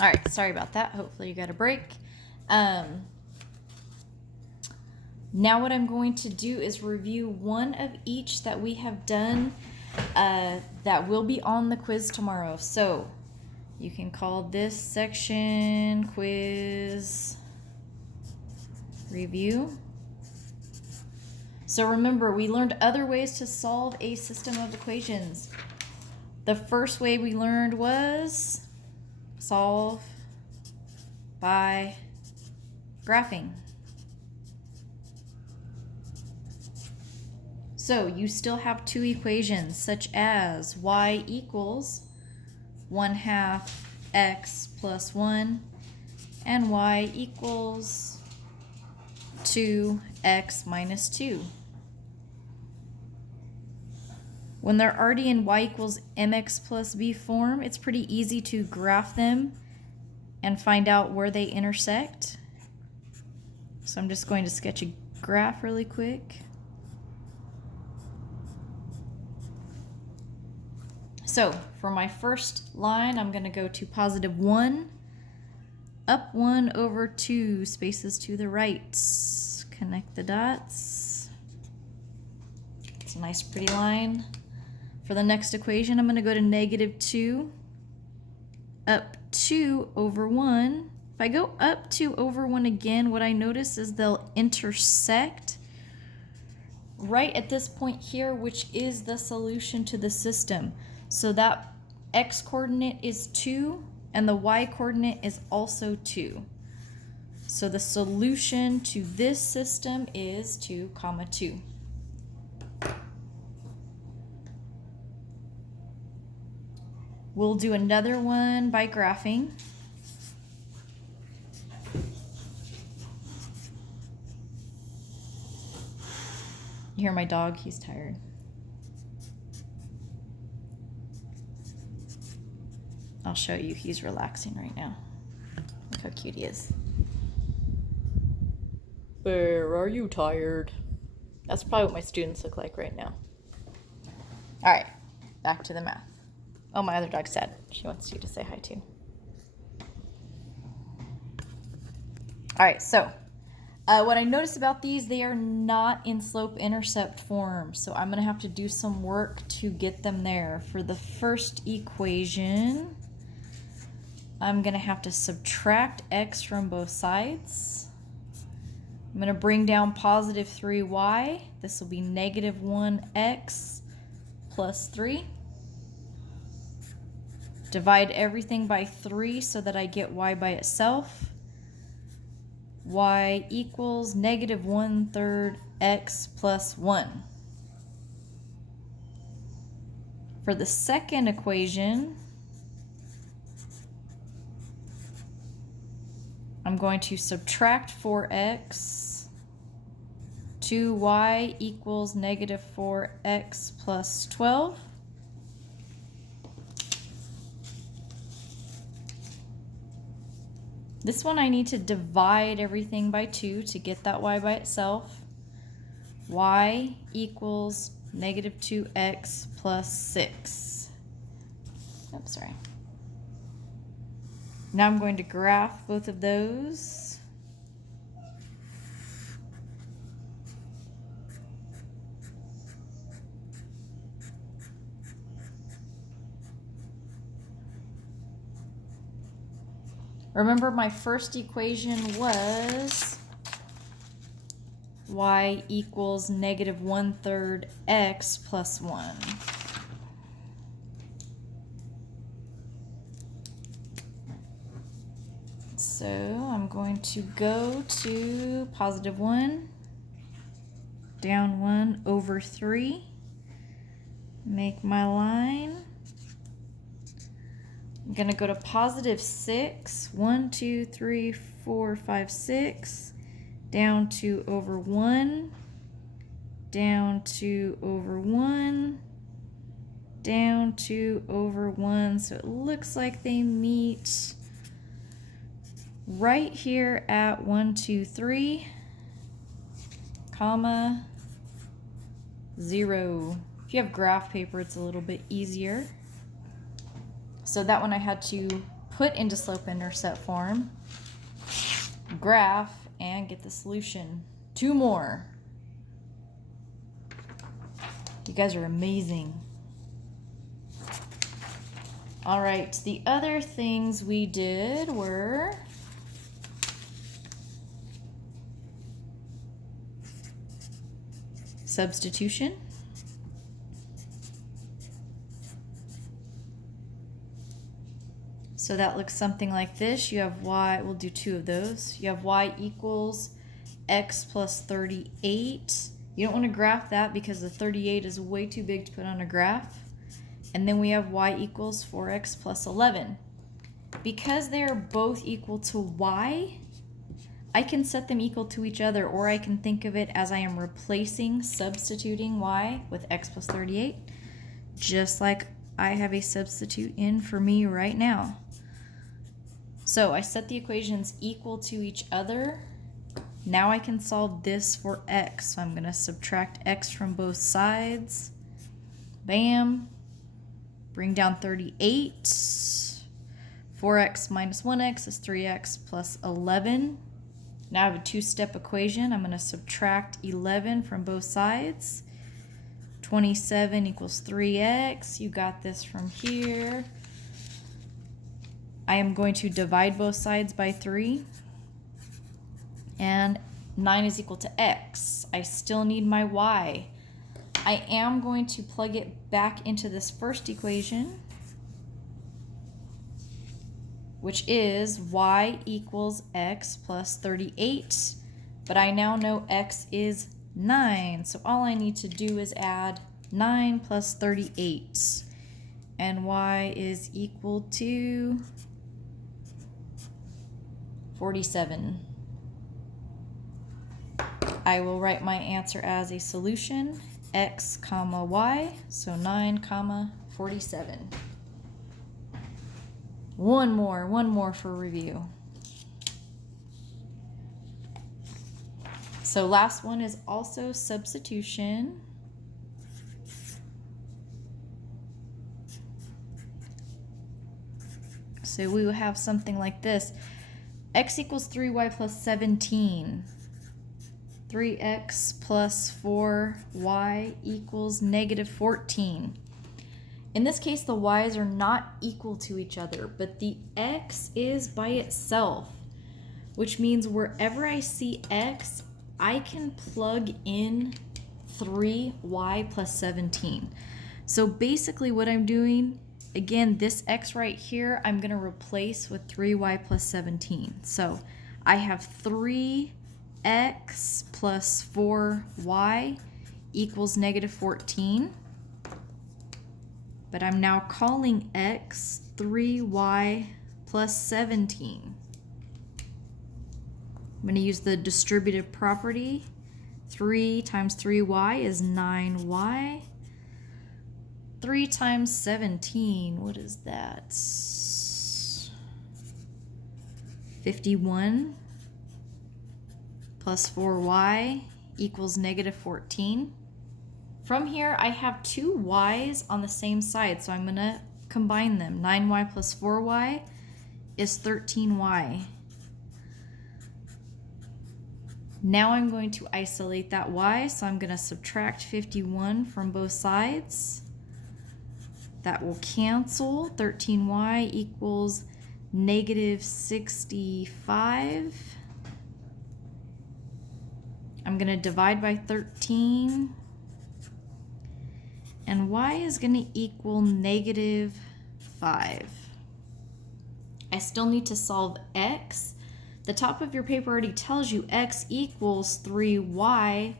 All right, sorry about that. Hopefully you got a break. Now what I'm going to do is review one of each that we have done that will be on the quiz tomorrow. So you can call this section quiz review. So remember, we learned other ways to solve a system of equations. The first way we learned was solve by graphing. So you still have two equations, such as y equals 1/2 x plus 1 and y equals 2x minus 2. When they're already in y equals mx plus b form, it's pretty easy to graph them and find out where they intersect. So I'm just going to sketch a graph really quick. So for my first line, I'm going to go to positive 1, up 1 over 2, spaces to the right. Connect the dots. It's a nice pretty line. For the next equation, I'm going to go to negative 2, up 2 over 1. If I go up 2 over 1 again, what I notice is they'll intersect right at this point here, which is the solution to the system. So that x coordinate is 2 and the y coordinate is also 2. So the solution to this system is 2, 2. We'll do another one by graphing. You hear my dog? He's tired. I'll show you. He's relaxing right now. Look how cute he is. Bear, are you tired? That's probably what my students look like right now. All right, back to the math. Oh, my other dog's sad. She wants you to say hi too. All right, so what I noticed about these, they are not in slope-intercept form. So I'm going to have to do some work to get them there. For the first equation, I'm going to have to subtract x from both sides. I'm going to bring down positive 3y. This will be negative 1x plus 3. Divide everything by 3 so that I get y by itself. Y equals negative 1/3 x plus 1. For the second equation, I'm going to subtract 4x. 2y equals negative 4x plus 12. This one I need to divide everything by 2 to get that y by itself. Y equals negative 2x plus 6. Oops, sorry. Now I'm going to graph both of those. Remember, my first equation was y equals negative 1/3 x plus 1. So I'm going to go to positive 1, down 1 over 3, make my line. I'm going to go to positive 6, 1, 2, 3, 4, 5, 6, down 2 over 1, down 2 over 1, down 2 over 1. So it looks like they meet right here at 1, 2, 3, comma, 0. If you have graph paper, it's a little bit easier. So that one I had to put into slope-intercept form, graph, and get the solution. 2 more. You guys are amazing. All right, the other things we did were substitution. So that looks something like this. You have y, we'll do 2 of those. You have y equals x plus 38. You don't want to graph that because the 38 is way too big to put on a graph. And then we have y equals 4x plus 11. Because they are both equal to y, I can set them equal to each other, or I can think of it as I am replacing, substituting y with x plus 38, just like I have a substitute in for me right now. So I set the equations equal to each other. Now I can solve this for x. So I'm going to subtract x from both sides. Bam. Bring down 38. 4x minus 1x is 3x plus 11. Now I have a 2-step equation. I'm going to subtract 11 from both sides. 27 equals 3x. You got this from here. I am going to divide both sides by 3. And 9 is equal to x. I still need my y. I am going to plug it back into this first equation, which is y equals x plus 38. But I now know x is 9. So all I need to do is add 9 plus 38. And y is equal to 47. I will write my answer as a solution, x comma y, so 9 comma 47. One more for review. So last one is also substitution. So we will have something like this. X equals 3y plus 17. 3x plus 4y equals negative 14. In this case, the y's are not equal to each other, but the x is by itself, which means wherever I see x, I can plug in 3y plus 17. So basically what I'm doing, again, this x right here, I'm going to replace with 3y plus 17. So I have 3x plus 4y equals negative 14. But I'm now calling x 3y plus 17. I'm going to use the distributive property. 3 times 3y is 9y. 3 times 17, what is that? 51 plus 4y equals negative 14. From here, I have 2 y's on the same side, so I'm going to combine them. 9y plus 4y is 13y. Now I'm going to isolate that y, so I'm going to subtract 51 from both sides. That will cancel. 13y equals negative 65. I'm going to divide by 13. And y is going to equal negative 5. I still need to solve x. The top of your paper already tells you x equals 3y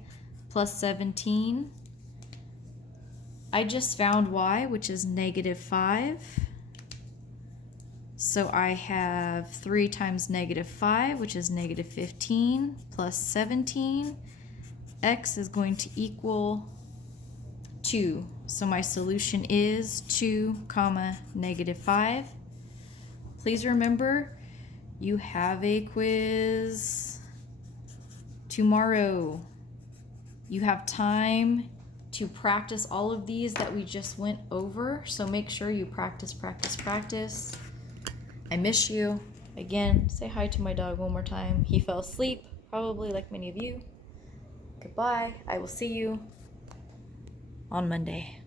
plus 17. I just found y, which is negative 5. So I have 3 times negative 5, which is negative 15, plus 17. X is going to equal 2. So my solution is 2 comma negative 5. Please remember, you have a quiz tomorrow. You have time to practice all of these that we just went over. So make sure you practice, practice, practice. I miss you. Again, say hi to my dog one more time. He fell asleep, probably like many of you. Goodbye. I will see you on Monday.